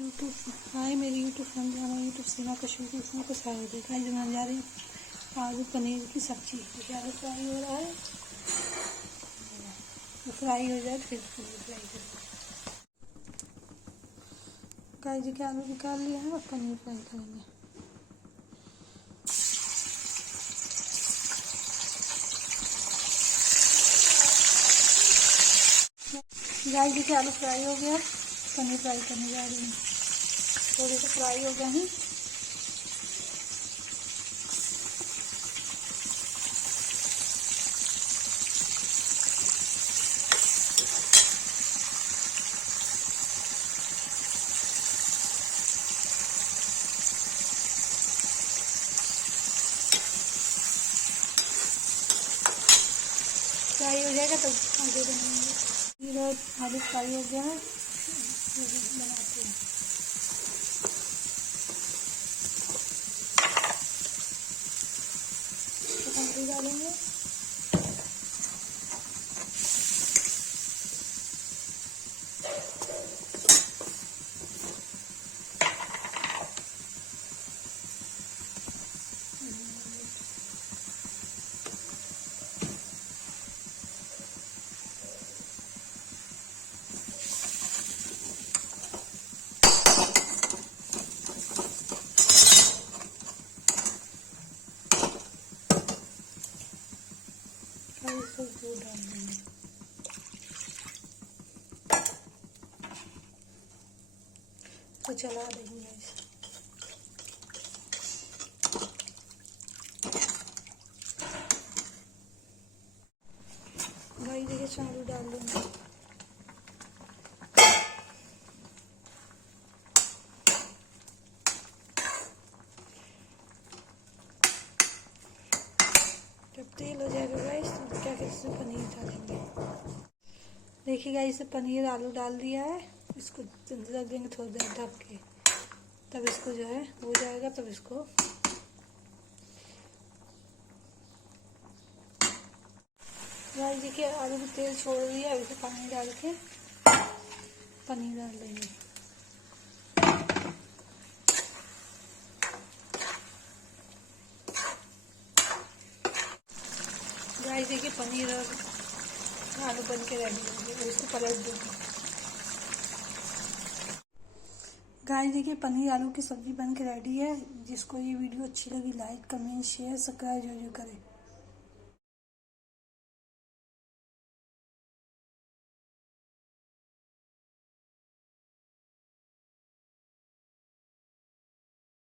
YouTube हाय मेरी YouTube friend हमारा YouTube सीमा कश्मीर इसमें कुछ सारा देखा है। जो बनाने जा रही हूँ आलू पनीर की सब्जी। देखिए आलू फ्राई हो रहा है, तो फ्राई हो जाए फिर पनीर फ्राई करेंगे। गाइस देखिए आलू निकाल लिया है और पनीर फ्राई करेंगे। गाइस देखिए आलू फ्राई हो गया, पनीर फ्राई करने जा रही हूँ। थोड़े से फ्राई हो गए हैं। फ्राई हो जाएगा तो आगे बनाएंगे। इधर आलू फ्राई हो गया है, बनाते हैं। टमाटर डालेंगे, दूध डाल देंगे। तो चला देंगे गाइस। देखिए चावल डाल देंगे। जब तेल हो जाएगा गाइस तो क्या कहते हैं पनीर डालेंगे। देखिए गाइस इसे पनीर आलू डाल दिया है। इसको रख देंगे थोड़ी देर ढक के, तब इसको जो है हो जाएगा। तब इसको गाइस देखिए आलू में तेल छोड़ दिया। अब इसे पानी डाल के पनीर डाल देंगे। गाइस देखिए पनीर और आलू बन के रेडी हो गए। इसको पलट दूंगी। गाइस देखिए पनीर आलू की सब्जी बन के रेडी है। जिसको ये वीडियो अच्छी लगी लाइक कमेंट शेयर सब्सक्राइब जरूर करें।